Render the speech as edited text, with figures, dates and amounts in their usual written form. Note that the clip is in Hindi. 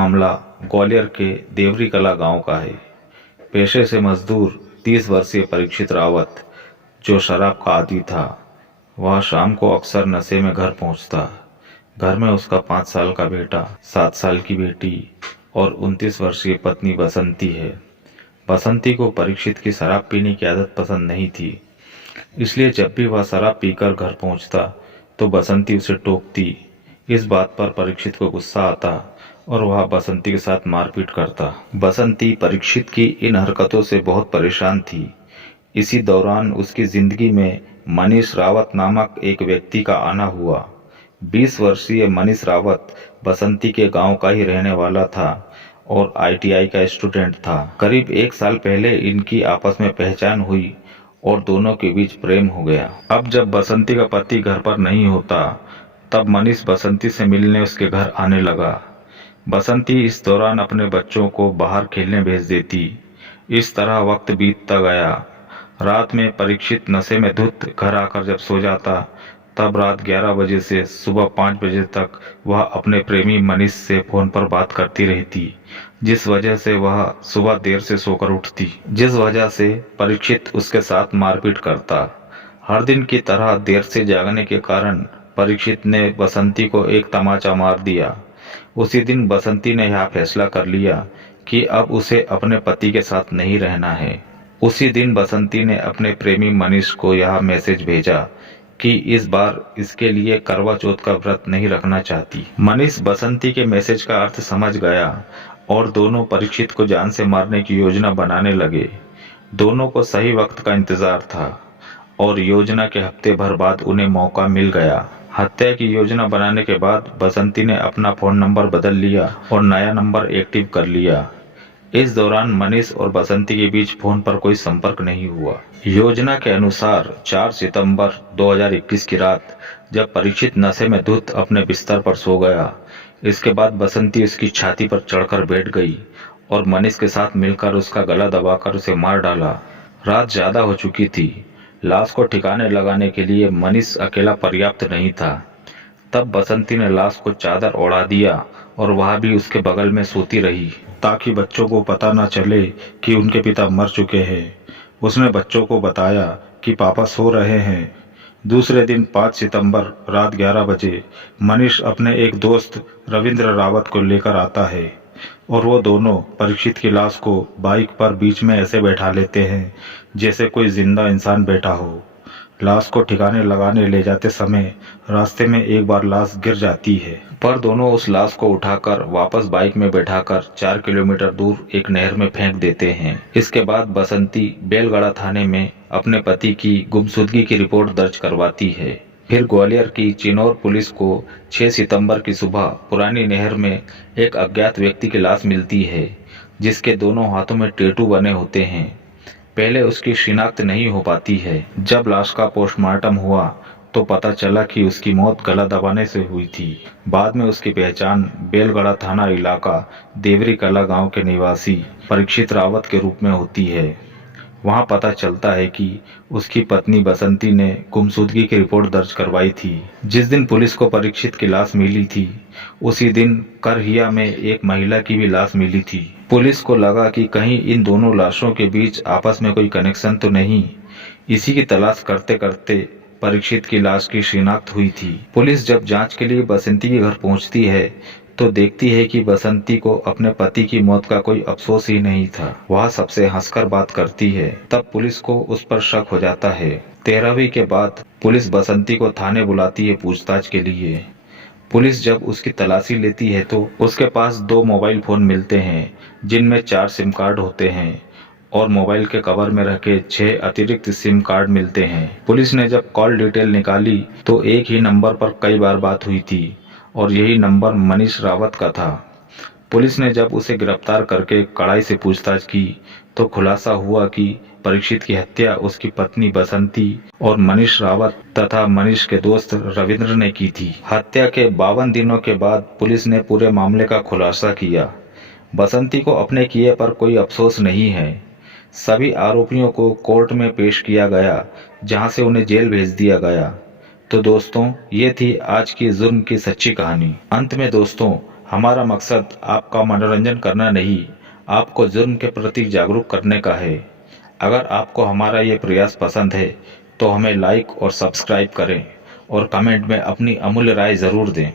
मामला ग्वालियर के देवरी कला गांव का है। पेशे से मजदूर 30 वर्षीय परीक्षित रावत, जो शराब का आदी था, वह शाम को अक्सर नशे में घर पहुंचता। घर में उसका 5 साल का बेटा, 7 साल की बेटी और 29 वर्षीय पत्नी बसंती है। बसंती को परीक्षित की शराब पीने की आदत पसंद नहीं थी, इसलिए जब भी वह शराब पीकर घर पहुंचता तो बसंती उसे टोकती। इस बात पर परीक्षित को गुस्सा आता और वह बसंती के साथ मारपीट करता। बसंती परीक्षित की इन हरकतों से बहुत परेशान थी। इसी दौरान उसकी जिंदगी में मनीष रावत नामक एक व्यक्ति का आना हुआ। 20 वर्षीय मनीष रावत बसंती के गांव का ही रहने वाला था और आईटीआई का स्टूडेंट था। करीब 1 साल पहले इनकी आपस में पहचान हुई और दोनों के बीच प्रेम हो गया। अब जब बसंती का पति घर पर नहीं होता, तब मनीष बसंती से मिलने उसके घर आने लगा। बसंती इस दौरान अपने बच्चों को बाहर खेलने भेज देती। इस तरह वक्त बीतता गया। रात में परीक्षित नशे में धुत घर आकर जब सो जाता, तब रात 11 बजे से सुबह 5 बजे तक वह अपने प्रेमी मनीष से फोन पर बात करती रहती, जिस वजह से वह सुबह देर से सोकर उठती, जिस वजह से परीक्षित उसके साथ मारपीट करता। हर दिन की तरह देर से जागने के कारण परीक्षित ने बसंती को एक तमाचा मार दिया। उसी दिन बसंती ने यह फैसला कर लिया कि अब उसे अपने पति के साथ नहीं रहना है। उसी दिन बसंती ने अपने प्रेमी मनीष को यह मैसेज भेजा कि इस बार इसके लिए करवा चौथ का व्रत नहीं रखना चाहती। मनीष बसंती के मैसेज का अर्थ समझ गया और दोनों परीक्षित को जान से मारने की योजना बनाने लगे। दोनों को सही वक्त का इंतजार था और योजना के हफ्ते भर बाद उन्हें मौका मिल गया। हत्या की योजना बनाने के बाद बसंती ने अपना फोन नंबर बदल लिया और नया नंबर एक्टिव कर लिया। इस दौरान मनीष और बसंती के बीच फोन पर कोई संपर्क नहीं हुआ। योजना के अनुसार 4 सितंबर 2021 की रात जब परीक्षित नशे में धुत अपने बिस्तर पर सो गया, इसके बाद बसंती उसकी छाती पर चढ़कर बैठ गई और मनीष के साथ मिलकर उसका गला दबाकर उसे मार डाला। रात ज्यादा हो चुकी थी। लाश को ठिकाने लगाने के लिए मनीष अकेला पर्याप्त नहीं था। तब बसंती ने लाश को चादर ओढ़ा दिया और वह भी उसके बगल में सोती रही, ताकि बच्चों को पता न चले कि उनके पिता मर चुके हैं। उसने बच्चों को बताया कि पापा सो रहे हैं। दूसरे दिन 5 सितंबर रात 11 बजे मनीष अपने एक दोस्त रविंद्र रावत को लेकर आता है और वो दोनों परीक्षित की लाश को बाइक पर बीच में ऐसे बैठा लेते हैं जैसे कोई जिंदा इंसान बैठा हो। लाश को ठिकाने लगाने ले जाते समय रास्ते में एक बार लाश गिर जाती है, पर दोनों उस लाश को उठाकर वापस बाइक में बैठाकर 4 किलोमीटर दूर एक नहर में फेंक देते हैं। इसके बाद बसंती बेलगड़ा थाने में अपने पति की गुमशुदगी की रिपोर्ट दर्ज करवाती है। फिर ग्वालियर की चिनौर पुलिस को 6 सितंबर की सुबह पुरानी नहर में एक अज्ञात व्यक्ति की लाश मिलती है, जिसके दोनों हाथों में टैटू बने होते हैं। पहले उसकी शिनाख्त नहीं हो पाती है। जब लाश का पोस्टमार्टम हुआ तो पता चला कि उसकी मौत गला दबाने से हुई थी। बाद में उसकी पहचान बेलगड़ा थाना इलाका देवरी कला गांव के निवासी परीक्षित रावत के रूप में होती है। वहां पता चलता है कि उसकी पत्नी बसंती ने गुमशुदगी की रिपोर्ट दर्ज करवाई थी। जिस दिन पुलिस को परीक्षित की लाश मिली थी, उसी दिन करहिया में एक महिला की भी लाश मिली थी। पुलिस को लगा कि कहीं इन दोनों लाशों के बीच आपस में कोई कनेक्शन तो नहीं। इसी की तलाश करते करते परीक्षित की लाश की शिनाख्त हुई थी। पुलिस जब जांच के लिए बसंती के घर पहुंचती है तो देखती है कि बसंती को अपने पति की मौत का कोई अफसोस ही नहीं था। वह सबसे हंसकर बात करती है। तब पुलिस को उस पर शक हो जाता है। 13वीं के बाद पुलिस बसंती को थाने बुलाती है पूछताछ के लिए। पुलिस जब उसकी तलाशी लेती है तो उसके पास 2 मोबाइल फोन मिलते हैं, जिनमें 4 सिम कार्ड होते हैं और मोबाइल के कवर में रखे 6 अतिरिक्त सिम कार्ड मिलते हैं। पुलिस ने जब कॉल डिटेल निकाली तो एक ही नंबर पर कई बार बात हुई थी और यही नंबर मनीष रावत का था। पुलिस ने जब उसे गिरफ्तार करके कड़ाई से पूछताछ की तो खुलासा हुआ कि परीक्षित की हत्या उसकी पत्नी बसंती और मनीष रावत तथा मनीष के दोस्त रविंद्र ने की थी। हत्या के 52 दिनों के बाद पुलिस ने पूरे मामले का खुलासा किया। बसंती को अपने किए पर कोई अफसोस नहीं है। सभी आरोपियों को कोर्ट में पेश किया गया, जहां से उन्हें जेल भेज दिया गया। तो दोस्तों, ये थी आज की जुर्म की सच्ची कहानी। अंत में दोस्तों, हमारा मकसद आपका मनोरंजन करना नहीं, आपको जुर्म के प्रति जागरूक करने का है। अगर आपको हमारा ये प्रयास पसंद है तो हमें लाइक और सब्सक्राइब करें और कमेंट में अपनी अमूल्य राय ज़रूर दें।